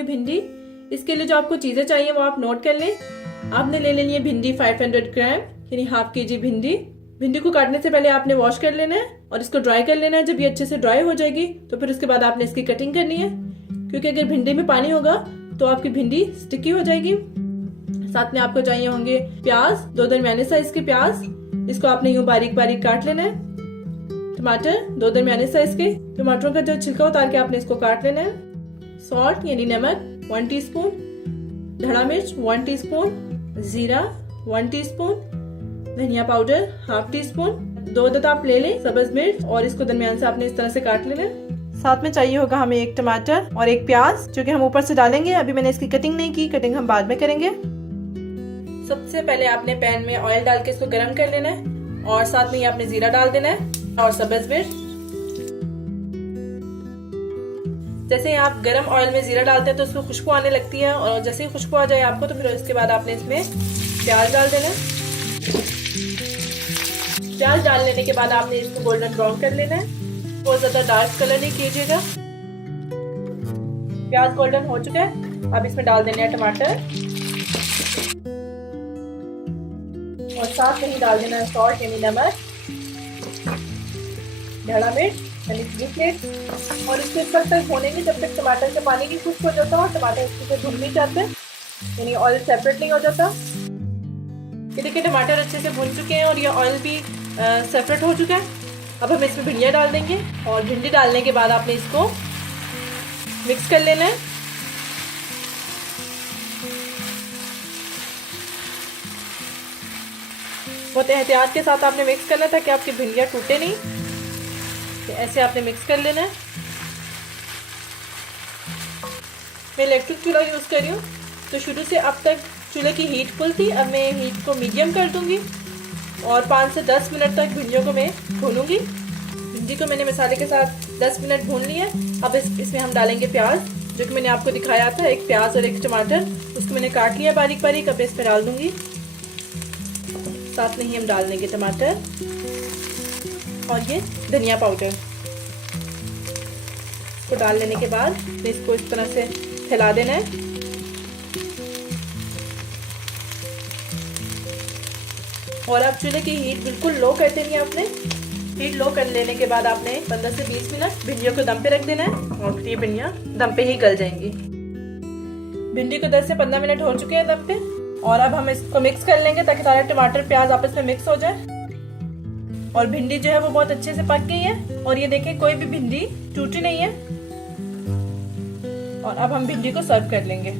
होंगी भिंडी। इसके लिए जो आपको चीज़ें चाहिए वो आप नोट कर लें। आपने ले लेनी है भिंडी 500 ग्राम यानी हाफ के जी भिंडी। भिंडी को काटने से पहले आपने वॉश कर लेना है और इसको ड्राई कर लेना है। जब ये अच्छे से ड्राई हो जाएगी तो फिर उसके बाद आपने इसकी कटिंग करनी है, क्योंकि अगर भिंडी में पानी होगा तो आपकी भिंडी स्टिकी हो जाएगी। साथ में आपको चाहिए होंगे प्याज, 2 दरमियाने साइज के प्याज, इसको आपने यूं बारीक बारीक काट लेना है। टमाटर 2 दरमियाने साइज के, टमाटरों का जो छिलका उतार के आपने इसको काट लेना है। सॉल्ट यानी नमक 1 टीस्पून, धड़ा मिर्च 1 टीस्पून, जीरा 1 टीस्पून, धनिया पाउडर हाफ टी स्पून, 2 अदद आप ले लें सब्ज मिर्च और इसको दरमियान से आपने इस तरह से काट लेना है। साथ में चाहिए होगा हमें 1 टमाटर और 1 प्याज, जो कि हम ऊपर से डालेंगे। अभी मैंने इसकी कटिंग नहीं की, कटिंग हम बाद में करेंगे। सबसे पहले आपने पैन में ऑयल डाल के इसको गर्म कर लेना है और साथ में ही आपने जीरा डाल देना है और सब्ज मिर्च। जैसे ही आप गरम ऑयल में जीरा डालते हैं तो उसमें खुशबू आने लगती है और जैसे ही खुशबू आ जाए आपको तो फिर इसके बाद आपने इसमें प्याज डाल देना है। प्याज डाल लेने के बाद आपने इसको गोल्डन ब्राउन कर लेना है, बहुत ज्यादा डार्क कलर नहीं कीजिएगा। प्याज गोल्डन हो चुका है, अब इसमें डाल देने हैं टमाटर और साथ में ही डाल देना है सॉल्ट यानी नमक, धड़ा मिर्च यानी 3 प्लेट और इसको इस वक्त तक भूनेंगे जब तक टमाटर का पानी नहीं खुश्क हो जाता और टमाटर इससे भून नहीं जाते यानी ऑयल सेपरेट नहीं हो जाता। ये देखिए टमाटर अच्छे से भून चुके हैं और ये ऑयल भी सेपरेट हो चुका है। अब हम इसमें भिंडियाँ डाल देंगे और भिंडी डालने के बाद आपने इसको मिक्स कर लेना है। बहुत एहतियात के साथ आपने मिक्स करना है ताकि आपकी भिंडियाँ टूटे नहीं, तो ऐसे आपने मिक्स कर लेना है। मैं इलेक्ट्रिक चूल्हा यूज़ कर रही हूँ, तो शुरू से अब तक चूल्हे की हीट फुल थी। अब मैं हीट को मीडियम कर दूंगी और 5 से 10 मिनट तक भिंडियों को मैं भूनूंगी। भिंडी को मैंने मसाले के साथ 10 मिनट भून लिया। अब इसमें हम डालेंगे प्याज, जो कि मैंने आपको दिखाया था, 1 प्याज और 1 टमाटर, उसको मैंने काट लिया बारीक बारीक। अब इसमें डाल दूंगी, साथ में ही हम डाल देंगे टमाटर और ये धनिया पाउडर। इसको डाल लेने के बाद इसको इस तरह से फैला देना है। और अब चूल्हे की हीट बिल्कुल लो कर देनी है आपने। हीट लो कर लेने के बाद आपने 15 से 20 मिनट भिंडियों को दम पे रख देना है और ये भिंडियाँ दम पे ही गल जाएंगी। भिंडी को 10 से 15 मिनट हो चुके हैं दम पे और अब हम इसको मिक्स कर लेंगे ताकि सारे टमाटर प्याज आपस में मिक्स हो जाए। और भिंडी जो है वो बहुत अच्छे से पक गई है और ये देखें कोई भी भिंडी टूटी नहीं है। और अब हम भिंडी को सर्व कर लेंगे।